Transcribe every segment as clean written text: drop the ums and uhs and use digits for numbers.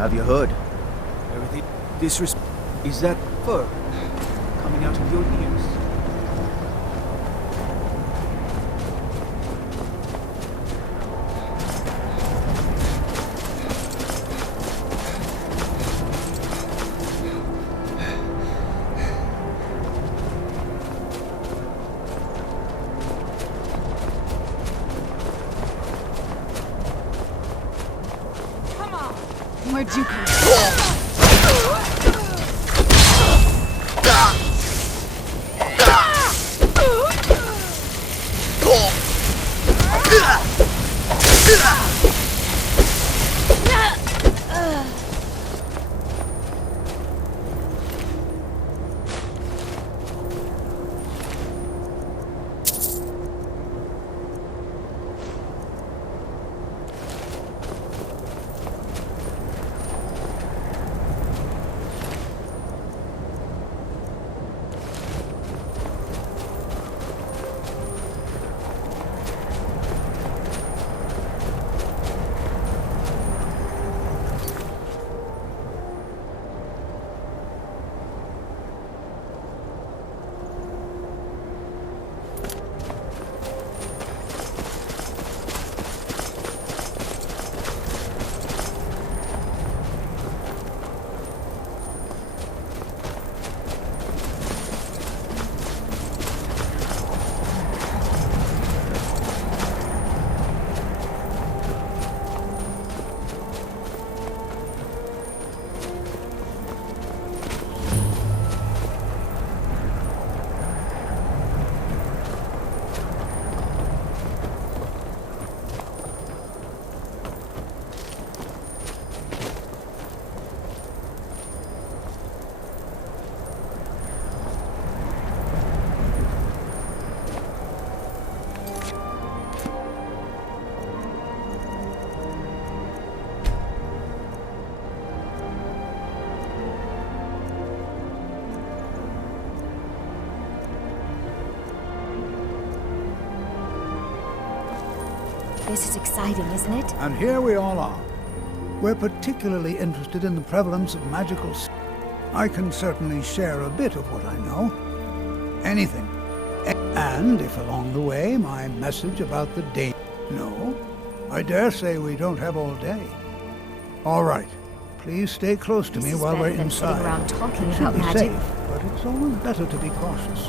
Have you heard? Everything is that fur coming out of your ears? Where'd you come from? This is exciting, isn't it? And here we all are. We're particularly interested in the prevalence of magical... I can certainly share a bit of what I know. Anything. And if along the way my message about the day... No, I dare say we don't have all day. All right. Please stay close to me while we're inside. Sitting around talking It about should be magic. safe, but it's always better to be cautious.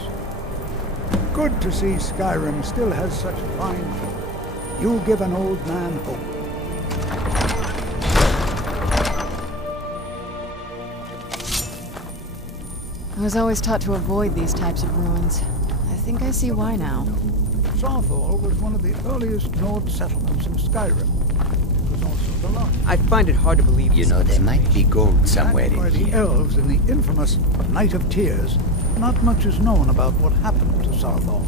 Good to see Skyrim still has such fine... You give an old man hope. I was always taught to avoid these types of ruins. I think I see why now. Sarthor was one of the earliest Nord settlements in Skyrim. It was also the largest. I find it hard to believe. You know, there might be gold somewhere Backed by in the here. elves in the infamous Night of Tears, not much is known about what happened to Sarthor.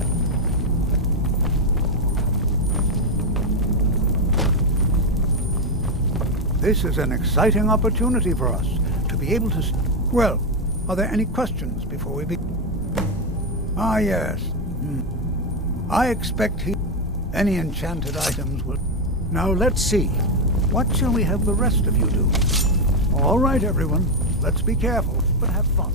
This is an exciting opportunity for us to be able to... Well, are there any questions before we begin? Ah, yes. I expect any enchanted items will... Now let's see. What shall we have the rest of you do? All right, everyone. Let's be careful, but have fun.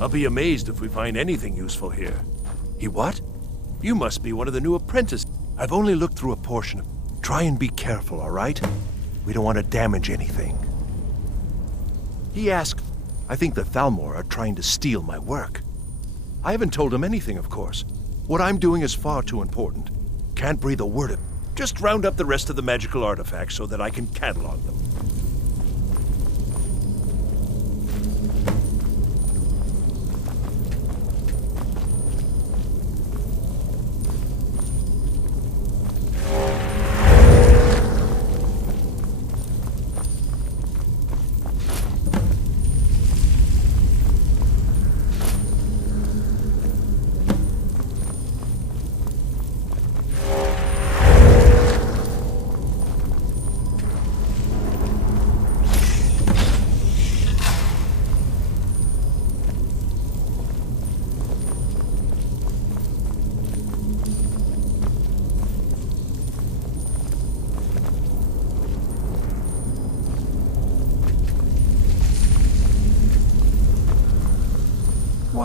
I'll be amazed if we find anything useful here. He what? You must be one of the new apprentices. I've only looked through a portion of... Try and be careful, all right? We don't want to damage anything. He asked... I think the Thalmor are trying to steal my work. I haven't told them anything, of course. What I'm doing is far too important. Can't breathe a word of it. Just round up the rest of the magical artifacts so that I can catalog them.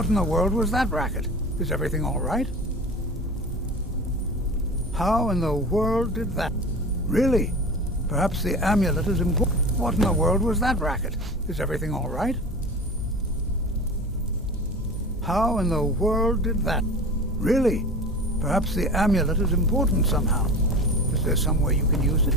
What in the world was that racket? Is everything all right? How in the world did that... Really? Perhaps the amulet is important. What in the world was that racket? Is everything all right? How in the world did that... Really? Perhaps the amulet is important somehow. Is there some way you can use it?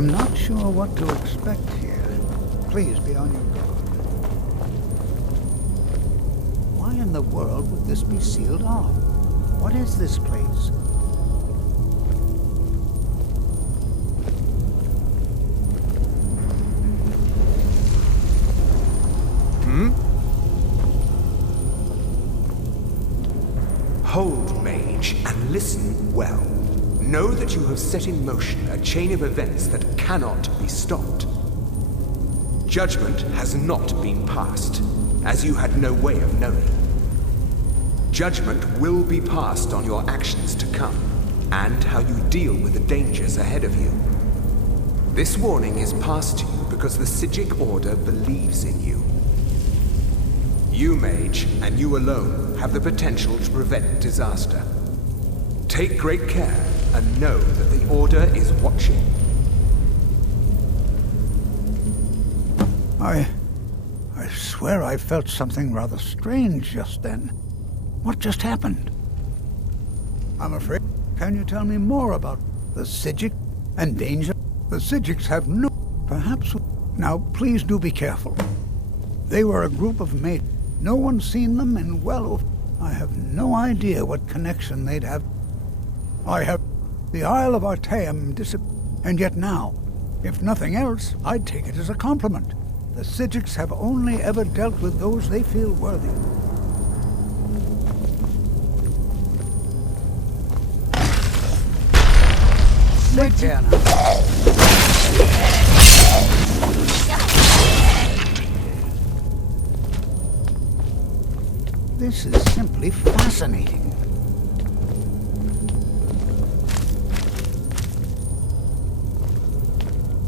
I'm not sure what to expect here. Please be on your guard. Why in the world would this be sealed off? What is this place? Hold, mage, and listen well. Know that you have set in motion a chain of events that cannot be stopped. Judgment has not been passed, as you had no way of knowing. Judgment will be passed on your actions to come, and how you deal with the dangers ahead of you. This warning is passed to you because the Psijic Order believes in you. You, mage, and you alone, have the potential to prevent disaster. Take great care, and know that the Order is watching. I swear I felt something rather strange just then. What just happened? I'm afraid. Can you tell me more about the Psijic and danger? The Psijics have no... Perhaps... Now, please do be careful. They were a group of mates. No one's seen them in well... I have no idea what connection they'd have. I have... The Isle of Artaeum and yet now, if nothing else, I'd take it as a compliment. The Psijics have only ever dealt with those they feel worthy. Take care now. This is simply fascinating.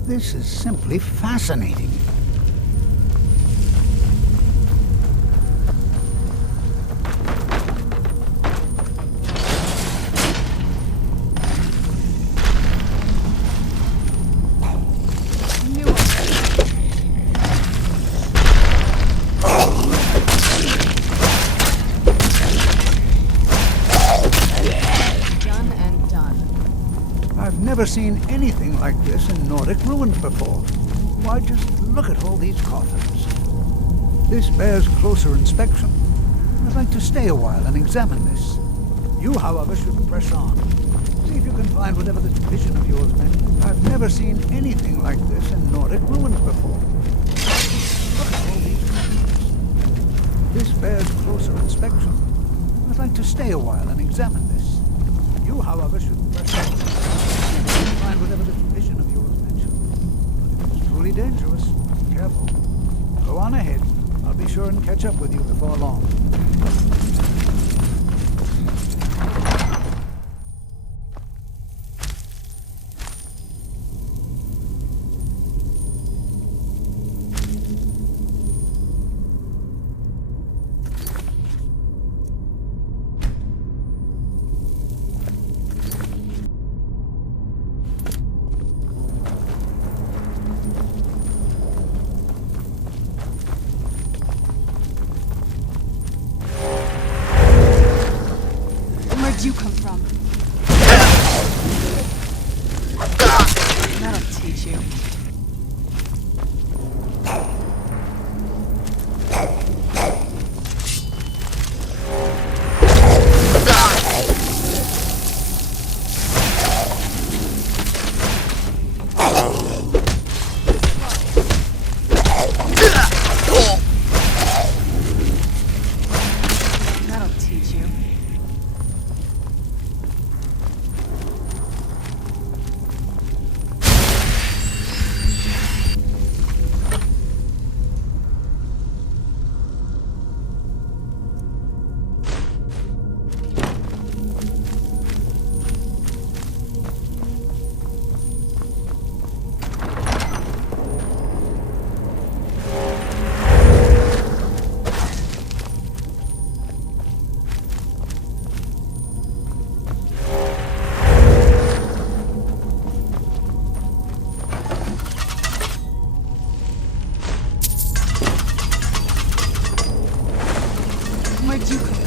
This is simply fascinating. Never seen anything like this in Nordic ruins before. Why, just look at all these coffins. This bears closer inspection. I'd like to stay a while and examine this. You, however, should press on. See if you can find whatever this vision of yours meant. I've never seen anything like this in Nordic ruins before. Look at all these coffins. This bears closer inspection. I'd like to stay a while and examine this. You, however, should press on. Find whatever this vision of yours mentioned. But if it's truly dangerous, be careful. Go on ahead. I'll be sure and catch up with you before long. Where'd you come from? That'll teach you. That'll teach you. Where'd you come from?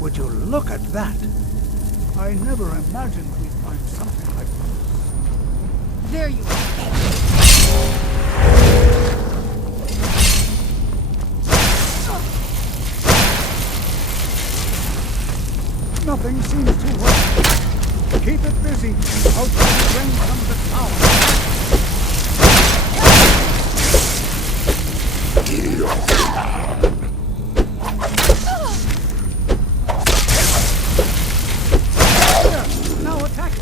Would you look at that? I never imagined we'd find something like this. There you are. Nothing seems to work. Keep it busy. I'll try to bring some to town. There, now attack it.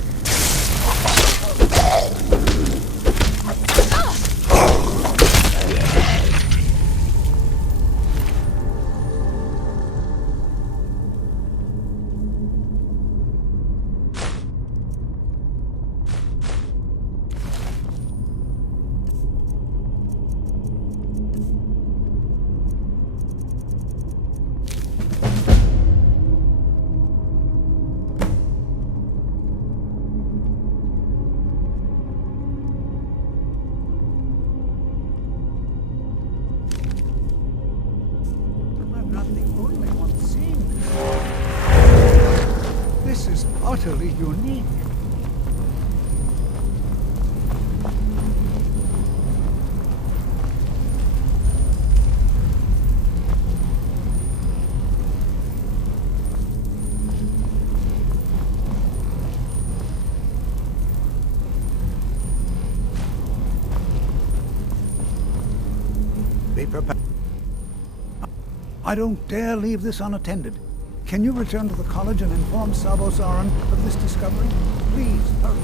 I'm not the only one seeing this. This is utterly unique. Be prepared. I don't dare leave this unattended. Can you return to the college and inform Sabo Saran of this discovery? Please, hurry.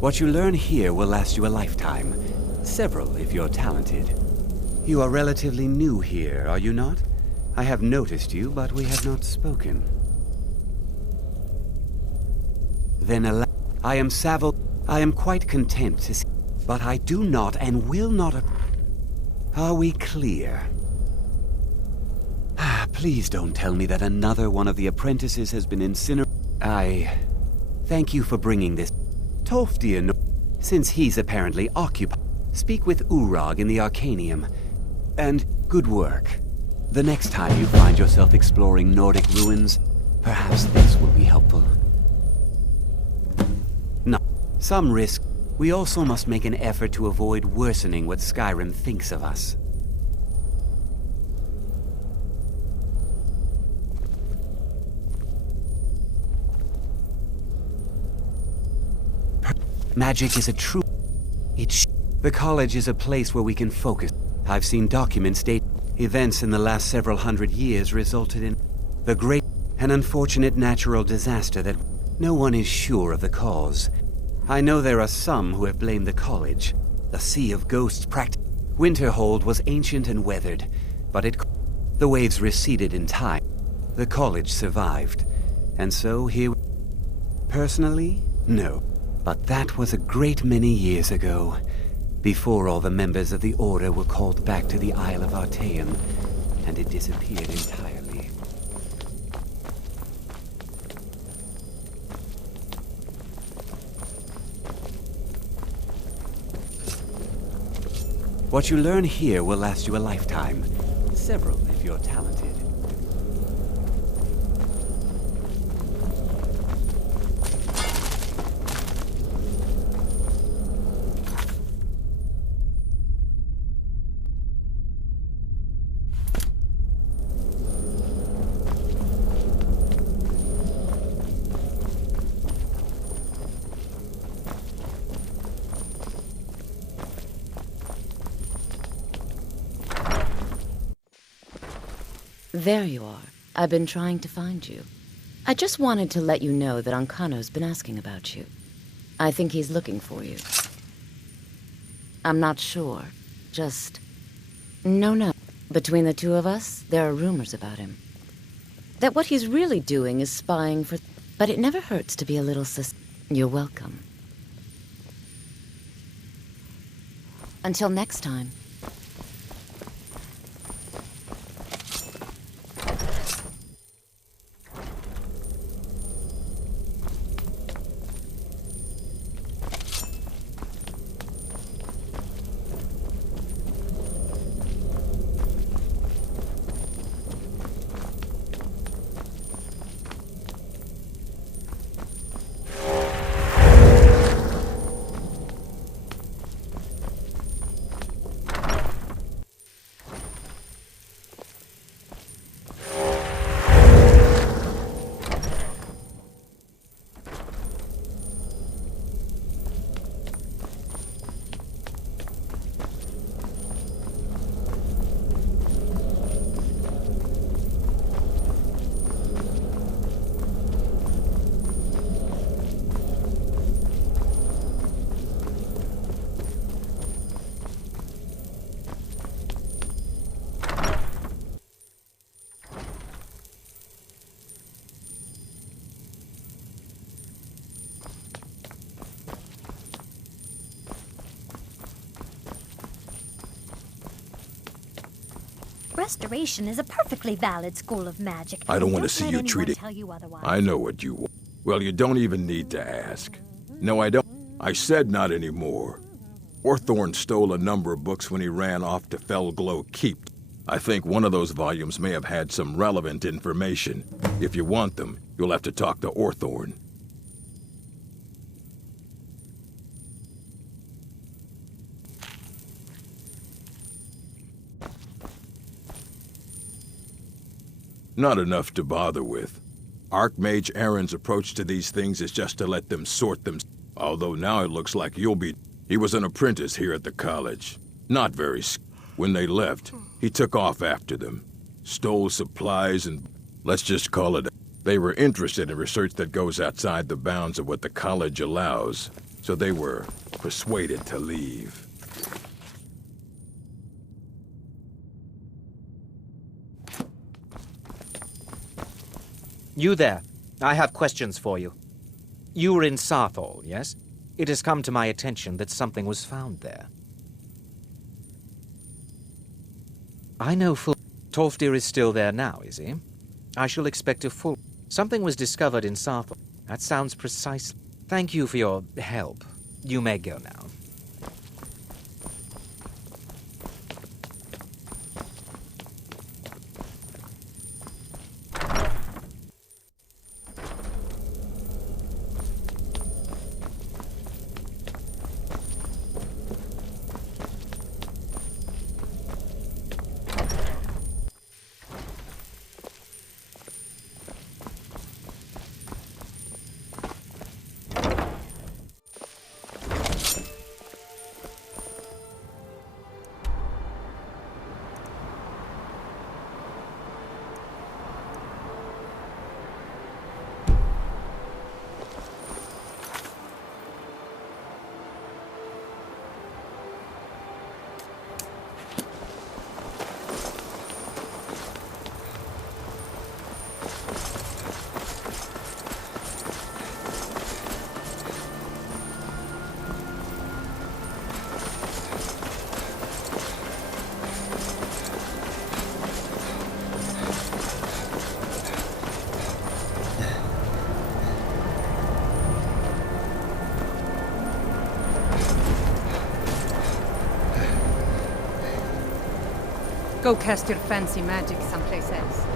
What you learn here will last you a lifetime. Several, if you're talented. You are relatively new here, are you not? I have noticed you, but we have not spoken. Then I am Savile. I am quite content to see, but I do not and will not. Are we clear? Please don't tell me that another one of the apprentices has been incinerated. I thank you for bringing this. Tolfdir, since he's apparently occupied, speak with Urag in the Arcanium. And good work. The next time you find yourself exploring Nordic ruins, perhaps this will be helpful. No, some risk. We also must make an effort to avoid worsening what Skyrim thinks of us. Magic is a true... The college is a place where we can focus. I've seen documents date events in the last several hundred years resulted in the great and unfortunate natural disaster that no one is sure of the cause. I know there are some who have blamed the college. The Sea of Ghosts Winterhold was ancient and weathered, but the waves receded in time. The college survived. And so here... Personally, no. But that was a great many years ago, before all the members of the Order were called back to the Isle of Artaeum, and it disappeared entirely. What you learn here will last you a lifetime. Several, if you're talented. There you are. I've been trying to find you. I just wanted to let you know that Ancano's been asking about you. I think he's looking for you. I'm not sure. Just... No. Between the two of us, there are rumors about him. That what he's really doing is spying for... But it never hurts to be a little You're welcome. Until next time. Restoration is a perfectly valid school of magic. I don't want to Don't see let you anyone treated. tell you otherwise. I know what you want. Well, you don't even need to ask. No, I don't. I said not anymore. Orthorn stole a number of books when he ran off to Felglow Keep. I think one of those volumes may have had some relevant information. If you want them, you'll have to talk to Orthorn. Not enough to bother with. Archmage Aaron's approach to these things is just to let them sort them. Although now it looks like you'll be... He was an apprentice here at the college. Not very... When they left, he took off after them. Stole supplies and... Let's just call it... They were interested in research that goes outside the bounds of what the college allows. So they were persuaded to leave. You there. I have questions for you. You were in Sarthol, yes? It has come to my attention that something was found there. I know full... Tolfdir is still there now, is he? I shall expect a full... Something was discovered in Sarthor. That sounds precise. Thank you for your help. You may go now. Go cast your fancy magic someplace else.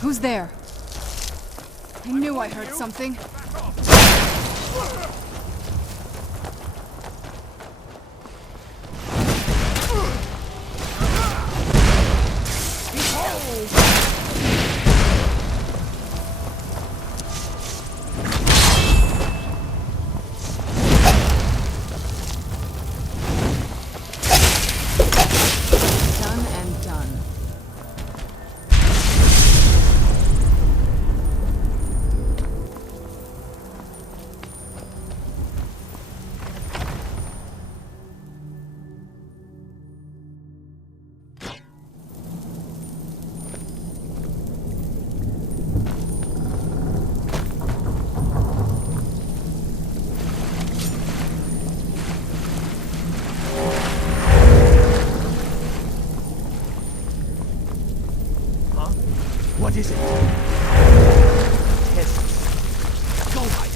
Who's there? I knew I heard something. Done and done. What is it? Peasants. Go hide.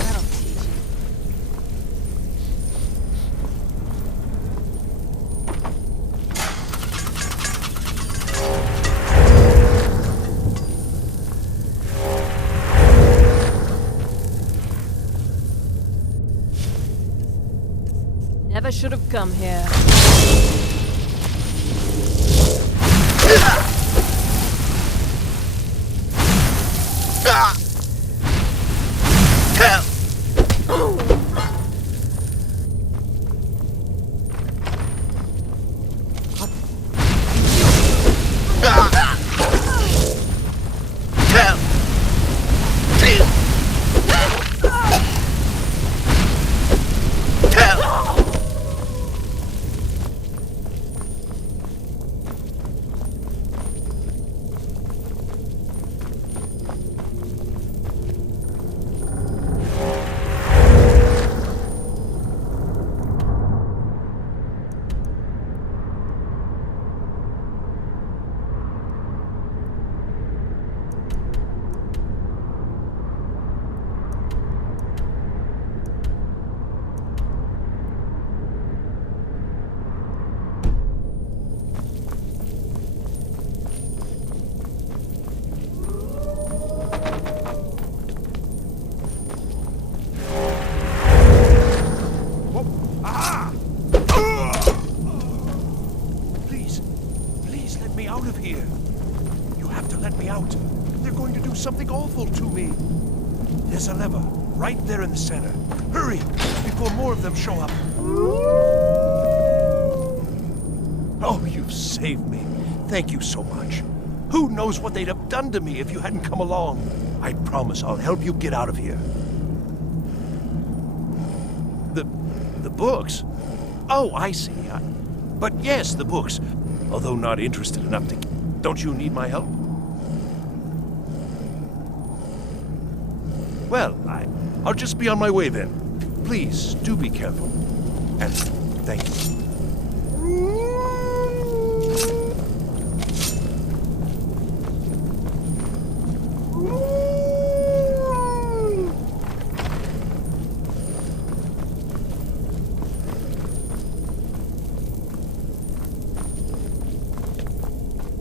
That'll teach you. Never should have come here. Please let me out of here. You have to let me out. They're going to do something awful to me. There's a lever right there in the center. Hurry, before more of them show up. Oh, you've saved me. Thank you so much. Who knows what they'd have done to me if you hadn't come along? I promise I'll help you get out of here. The books? Oh, I see. But yes, the books. Although not interested enough to... Don't you need my help? Well, I'll just be on my way then. Please, do be careful. And thank you.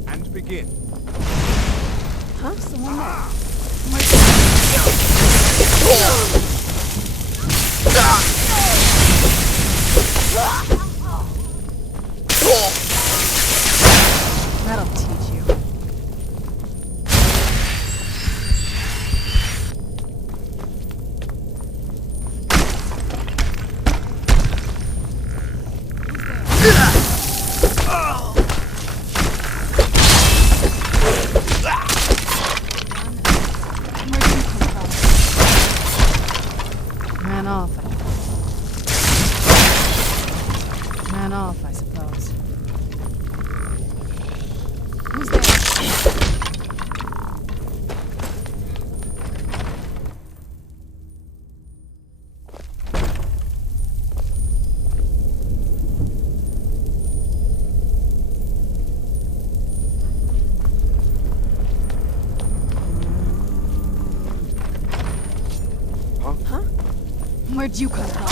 And begin. Huh? Someone there. That'll teach you. Ran off. Ran off, I suppose. Who's there? Huh? Where'd you come from?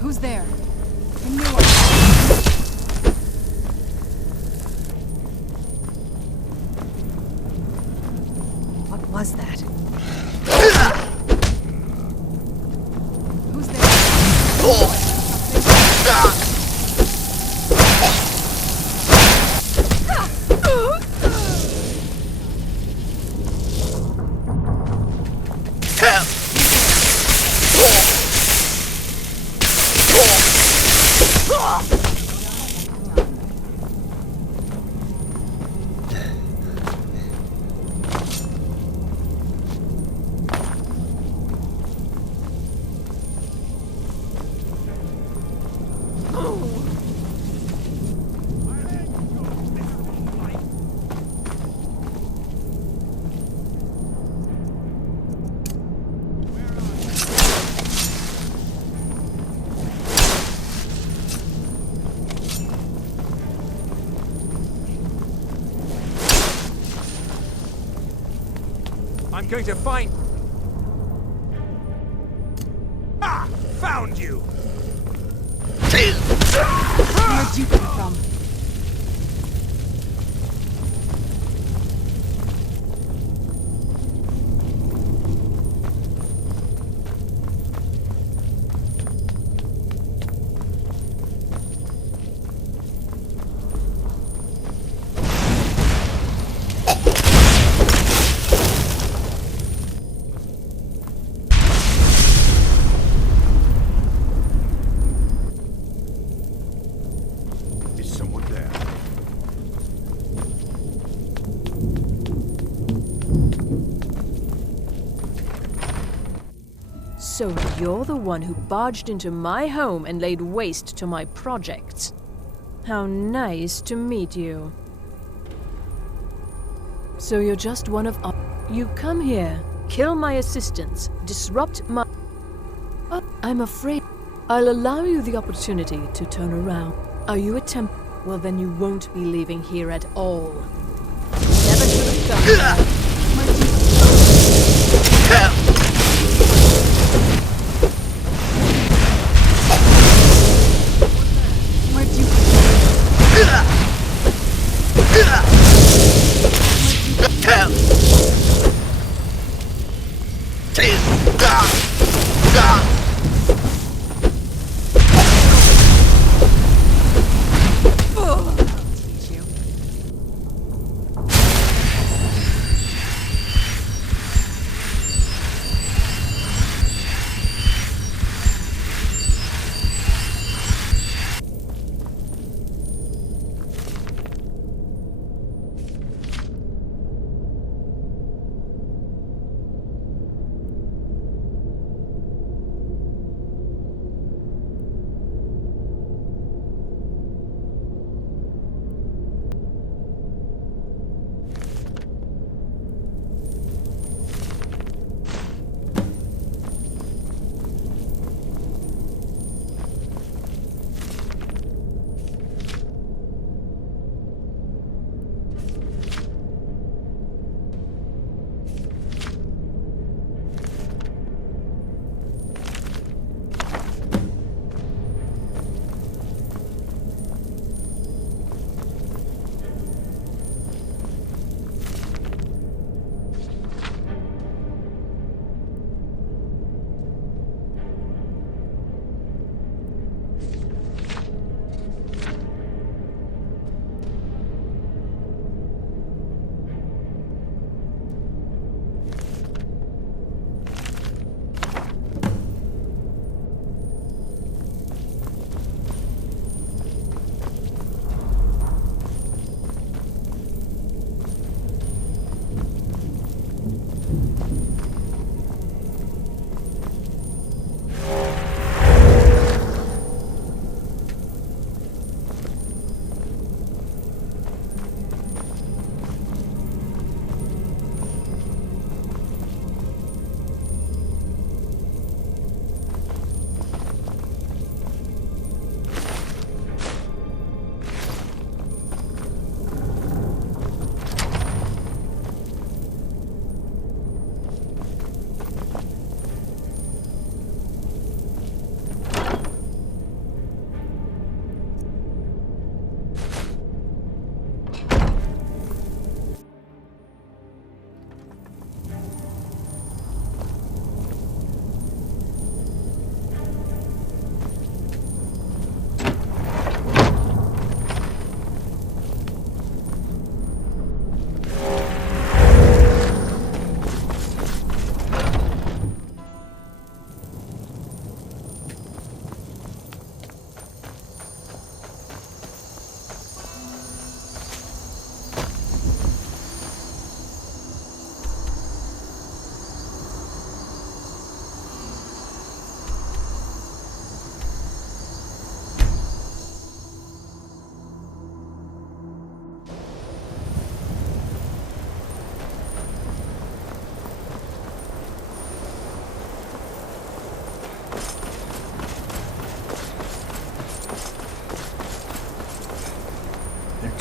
Who's there? I knew it. What was that? Who's there? I'm going to find... Ah! Found you! Where'd you come from? Is someone there? So you're the one who barged into my home and laid waste to my projects. How nice to meet you. So you're just one of us. You come here, kill my assistants, disrupt my... I'm afraid I'll allow you the opportunity to turn around. Are you a temp? Well, then you won't be leaving here at all. Never should have come.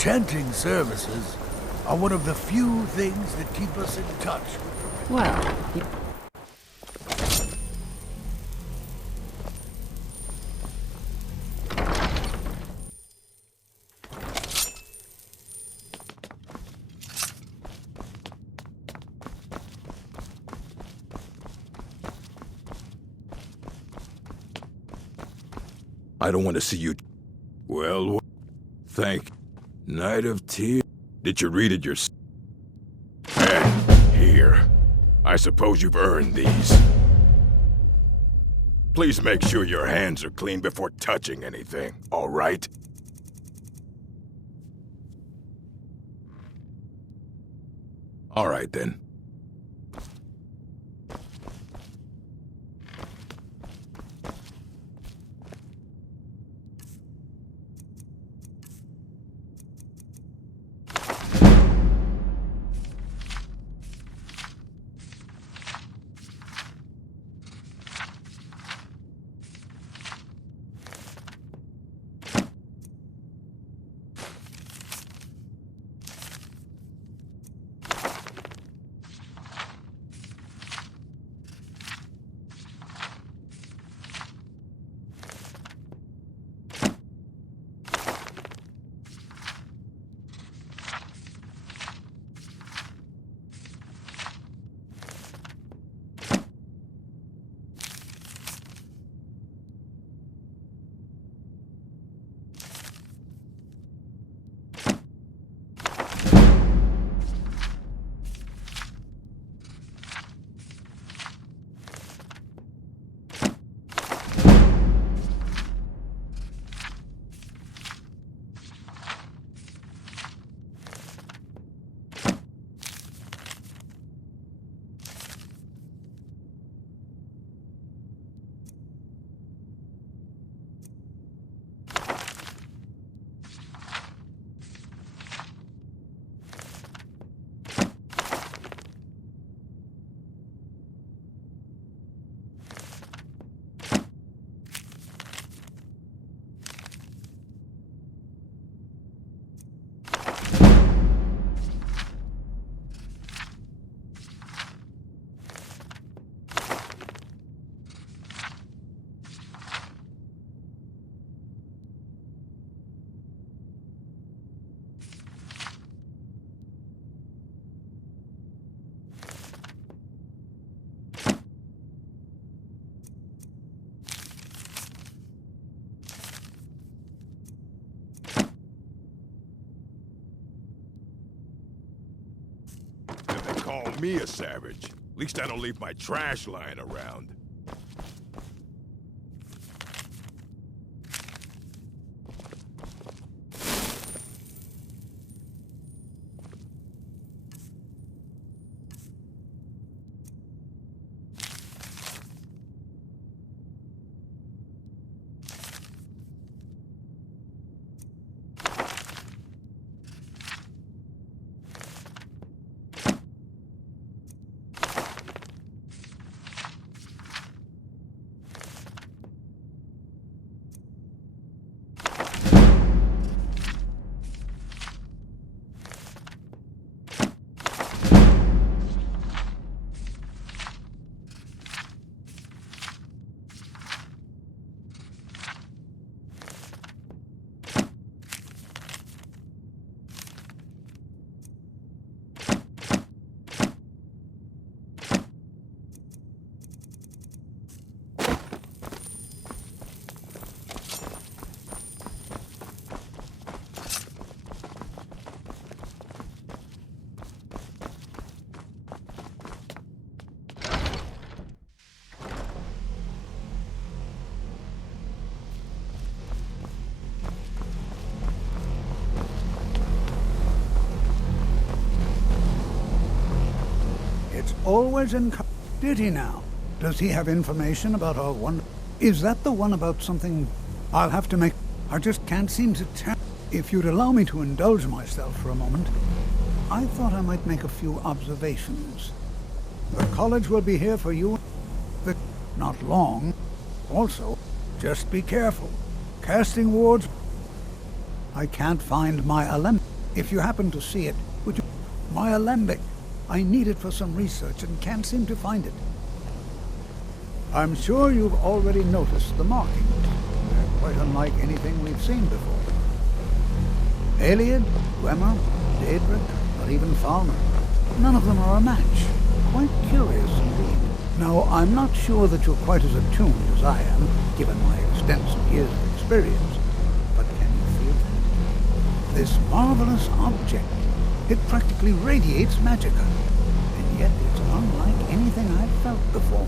Enchanting services are one of the few things that keep us in touch. Well, I don't want to see you. Well, thank you. Night of Tears. Did you read it yourself? Here. I suppose you've earned these. Please make sure your hands are clean before touching anything, all right? All right, then. me a savage. At least I don't leave my trash lying around. Always Did he now? Does he have information about our wonder? Is that the one about something I'll have to make? I just can't seem to tell. If you'd allow me to indulge myself for a moment, I thought I might make a few observations. The college will be here for you. Not long. Also, just be careful. Casting wards. I can't find my alembic. If you happen to see it, would you... My alembic. I need it for some research and can't seem to find it. I'm sure you've already noticed the markings. They're quite unlike anything we've seen before. Aliad, Gwemmer, Daedric, or even Falmer. None of them are a match. Quite curious indeed. Now, I'm not sure that you're quite as attuned as I am, given my extensive years of experience. But can you feel that? This marvelous object. It practically radiates magicka, and yet it's unlike anything I've felt before.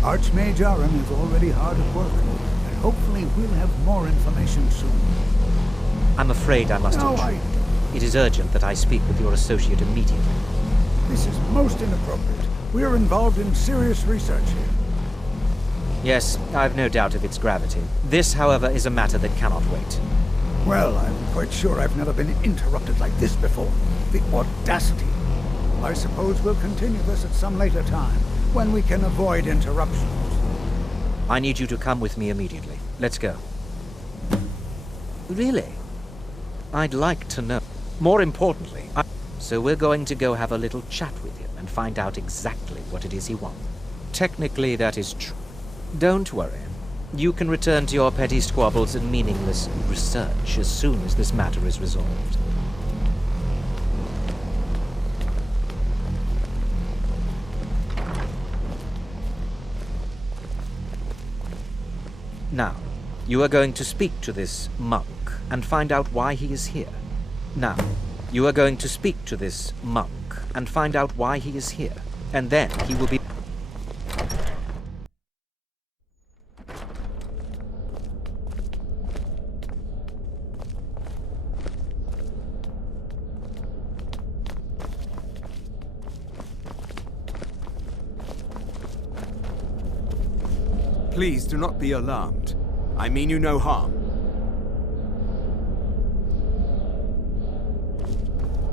Archmage Aram is already hard at work, and hopefully we'll have more information soon. I'm afraid I must intrude. It is urgent that I speak with your associate immediately. This is most inappropriate. We're involved in serious research here. Yes, I've no doubt of its gravity. This, however, is a matter that cannot wait. Well, I'm quite sure I've never been interrupted like this before. The audacity. I suppose we'll continue this at some later time, when we can avoid interruptions. I need you to come with me immediately. Let's go. Really? I'd like to know. More importantly, so we're going to go have a little chat with him and find out exactly what it is he wants. Technically, that is true. Don't worry. You can return to your petty squabbles and meaningless research as soon as this matter is resolved. Now, you are going to speak to this monk and find out why he is here. Now, you are going to speak to this monk and find out why he is here. And then he will be... Please do not be alarmed. I mean you no harm.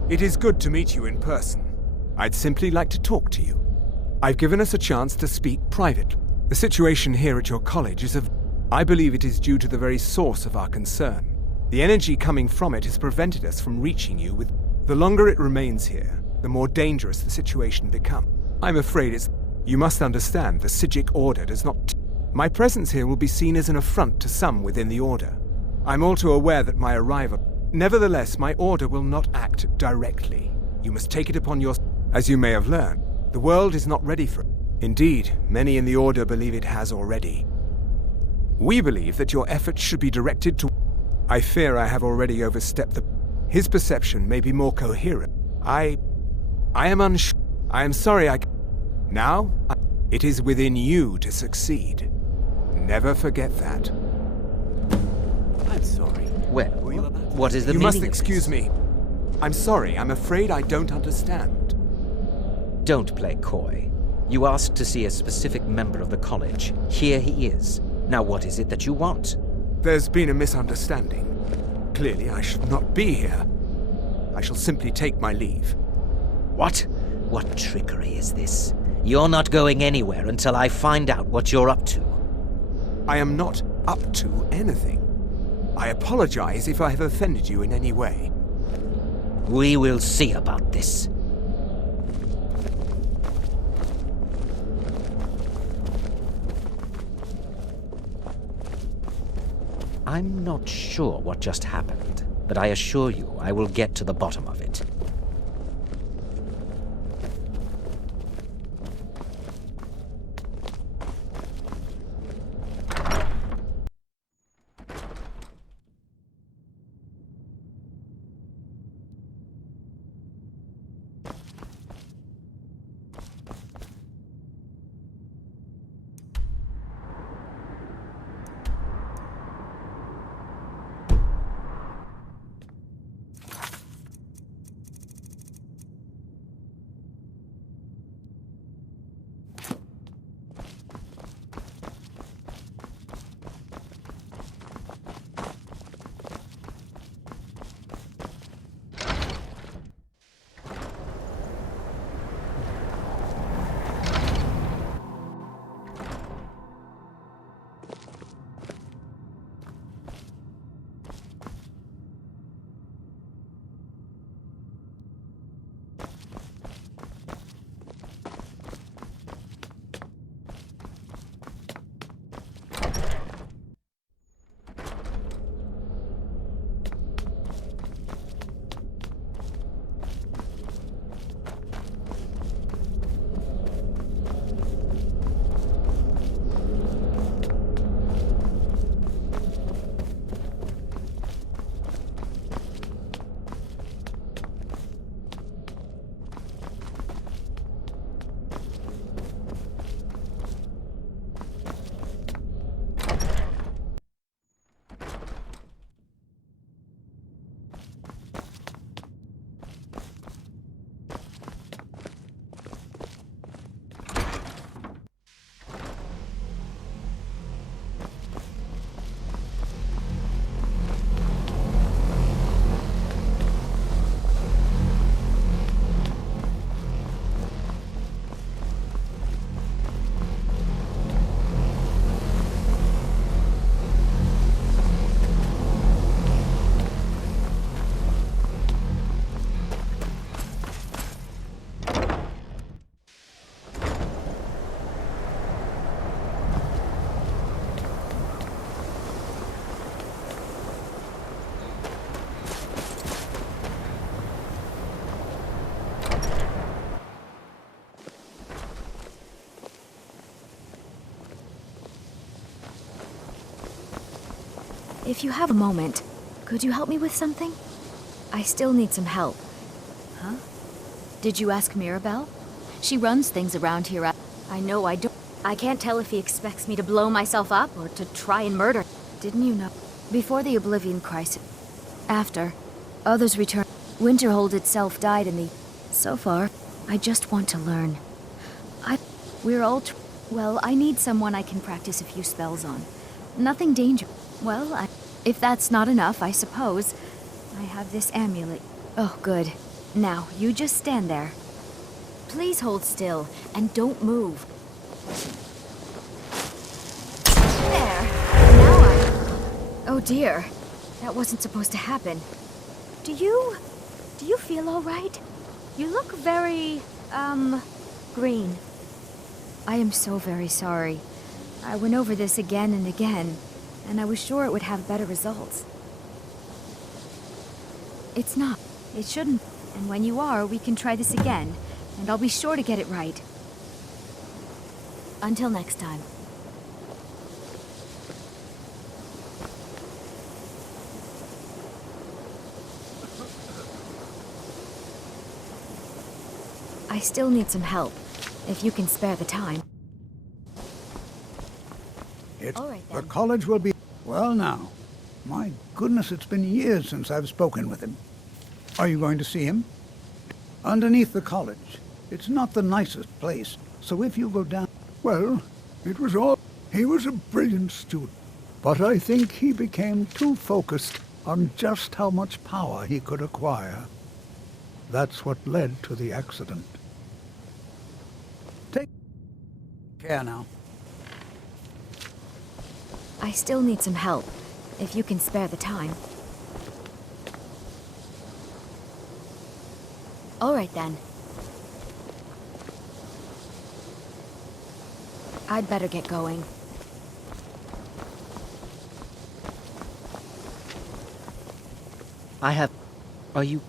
It is good to meet you in person. I'd simply like to talk to you. I've given us a chance to speak privately. The situation here at your college is of... I believe it is due to the very source of our concern. The energy coming from it has prevented us from reaching you with... The longer it remains here, the more dangerous the situation becomes. I'm afraid it's... You must understand, the Psijic Order does not... My presence here will be seen as an affront to some within the Order. I'm all too aware that my arrival... Nevertheless, my Order will not act directly. You must take it upon your... As you may have learned, the world is not ready for it. Indeed, many in the Order believe it has already. We believe that your efforts should be directed to... I fear I have already overstepped the... His perception may be more coherent. I am unsure. I am sorry Now, it is within you to succeed. Never forget that. I'm sorry. Well, what is the You meaning must of excuse this? me. I'm sorry, I'm afraid I don't understand. Don't play coy. You asked to see a specific member of the college. Here he is. Now what is it that you want? There's been a misunderstanding. Clearly, I should not be here. I shall simply take my leave. What? What trickery is this? You're not going anywhere until I find out what you're up to. I am not up to anything. I apologize if I have offended you in any way. We will see about this. I'm not sure what just happened, but I assure you I will get to the bottom of it. If you have a moment, could you help me with something? I still need some help. Huh? Did you ask Mirabelle? She runs things around here. I know I don't. I can't tell if he expects me to blow myself up or to try and murder. Didn't you know? Before the Oblivion Crisis. After. Others returned. Winterhold itself died in the... So far, I just want to learn. We're all... Well, I need someone I can practice a few spells on. Nothing dangerous. Well, if that's not enough, I suppose. I have this amulet. Oh, good. Now, you just stand there. Please hold still, and don't move. There. Now Oh dear. That wasn't supposed to happen. Do you feel all right? You look very, green. I am so very sorry. I went over this again and again, and I was sure it would have better results. It's not. It shouldn't. And when you are, we can try this again, and I'll be sure to get it right. Until next time. I still need some help, if you can spare the time. All right, The then. college will be... Well now, my goodness, it's been years since I've spoken with him. Are you going to see him? Underneath the college. It's not the nicest place, so if you go down... Well, it was all... He was a brilliant student, but I think he became too focused on just how much power he could acquire. That's what led to the accident. Take care now. I still need some help, if you can spare the time. All right, then. I'd better get going. Are you...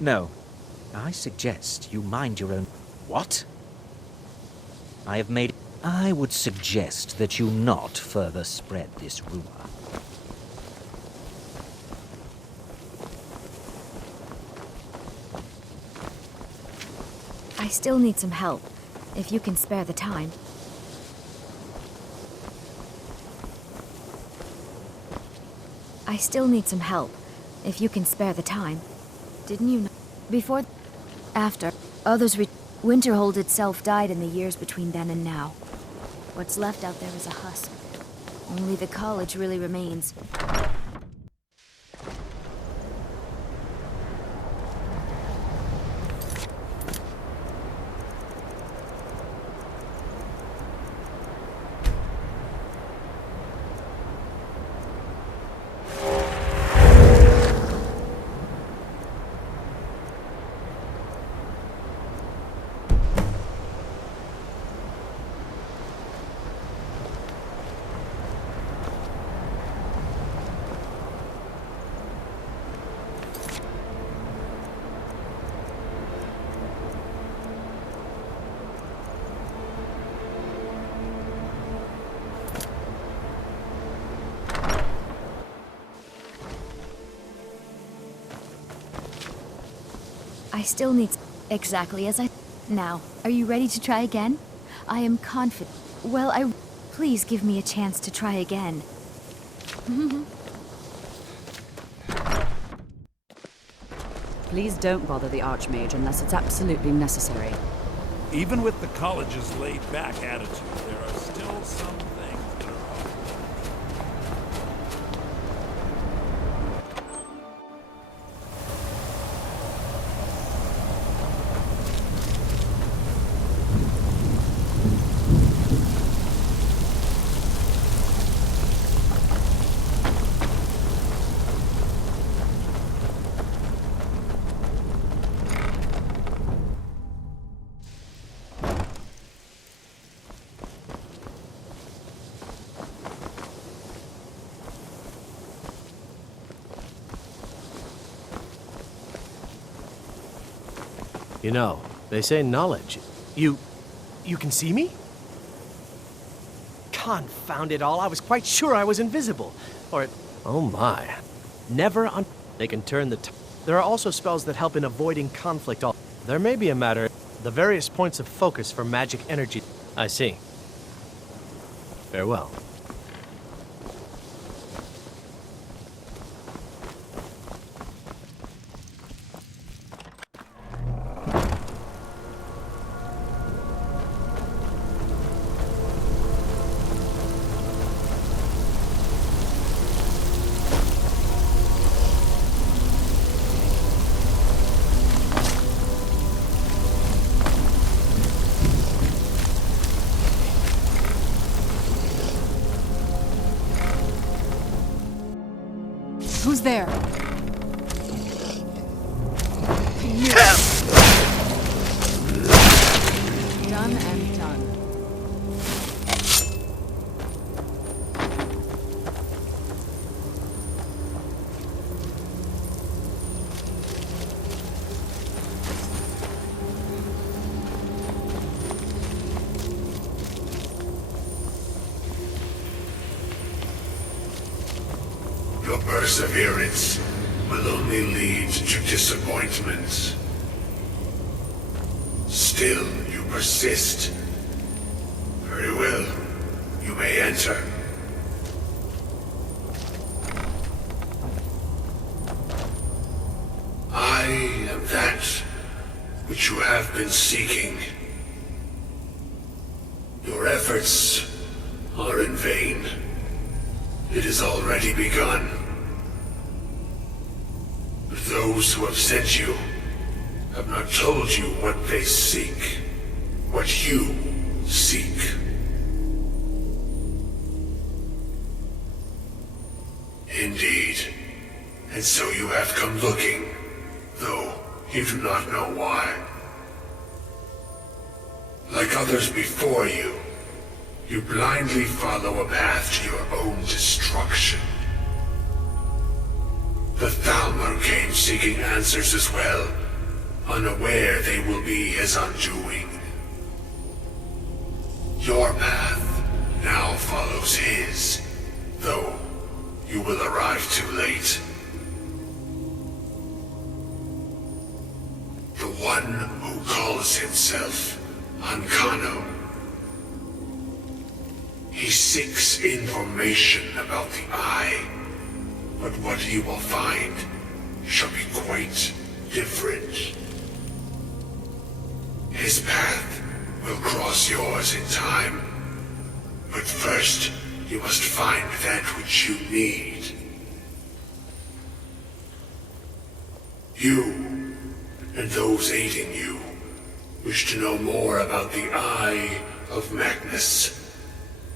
No. I suggest you mind your own... What? I would suggest that you not further spread this rumor. I still need some help, if you can spare the time. I still need some help, if you can spare the time. Didn't you know? Before... After... Others Winterhold itself died in the years between then and now. What's left out there is a husk. Only the college really remains. I still need... Exactly as I... Now, are you ready to try again? I am confident... Well, Please give me a chance to try again. Please don't bother the Archmage unless it's absolutely necessary. Even with the college's laid-back attitude, there are still some things that are off. You know, they say knowledge. You can see me? Confound it all, I was quite sure I was invisible. Oh my. They can turn the There are also spells that help in avoiding conflict. There may be a matter, the various points of focus for magic energy. I see. Farewell. Who's there? Done and done. Your perseverance will only lead to disappointments. Still, you persist. Very well. You may enter. I am that which you have been seeking. Your efforts are in vain. It has already begun. But those who have sent you have not told you what they seek, what you seek. Indeed. And so you have come looking, though you do not know why. Like others before you, you blindly follow a path to your own destruction. The Thalmor came seeking answers as well, unaware they will be his undoing. Your path now follows his, though you will arrive too late. The one who calls himself Ancano. He seeks information about the Eye, but what he will find shall be quite different. His path will cross yours in time, but first you must find that which you need. You, and those aiding you, wish to know more about the Eye of Magnus.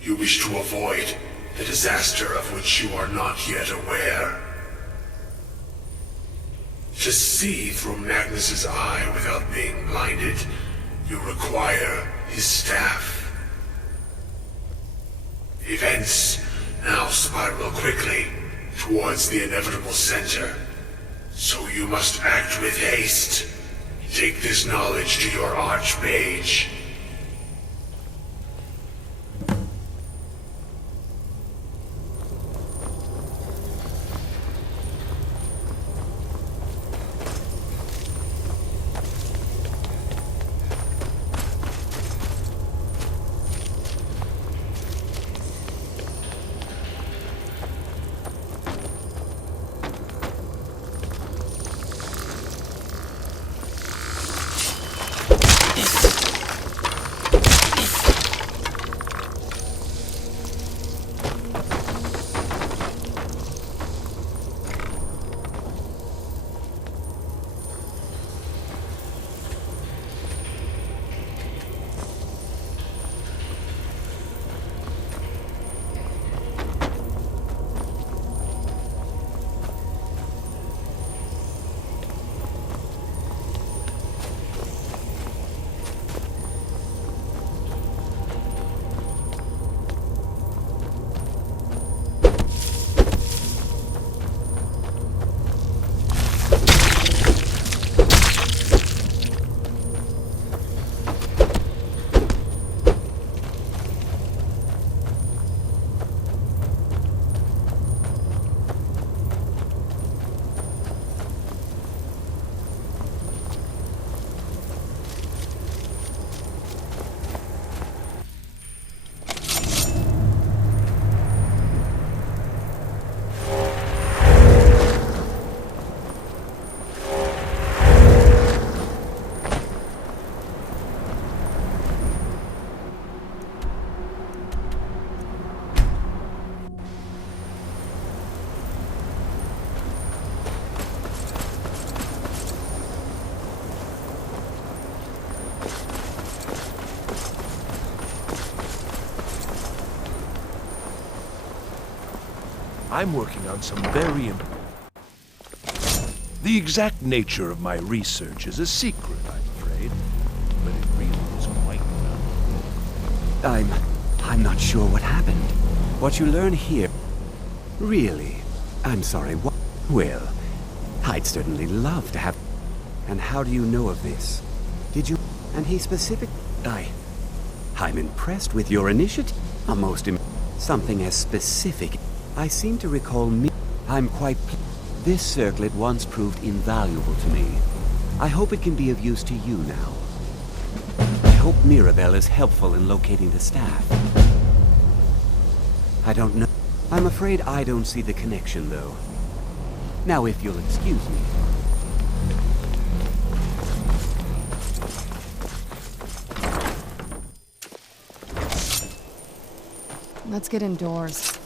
You wish to avoid the disaster of which you are not yet aware. To see through Magnus's eye without being blinded, you require his staff. Events now spiral quickly towards the inevitable center, so you must act with haste. Take this knowledge to your Archmage. I'm working on some very important... The exact nature of my research is a secret, I'm afraid. But it really is quite well. I'm not sure what happened. What you learn here... Really? I'm sorry, what... Well, I'd certainly love to have... And how do you know of this? Did you... And he specific... I'm impressed with your initiative. Something as specific... I seem to recall me... I'm quite... This circlet once proved invaluable to me. I hope it can be of use to you now. hope Mirabelle is helpful in locating the staff. I don't know. I'm afraid I don't see the connection, though. Now, if you'll excuse me. Let's get indoors.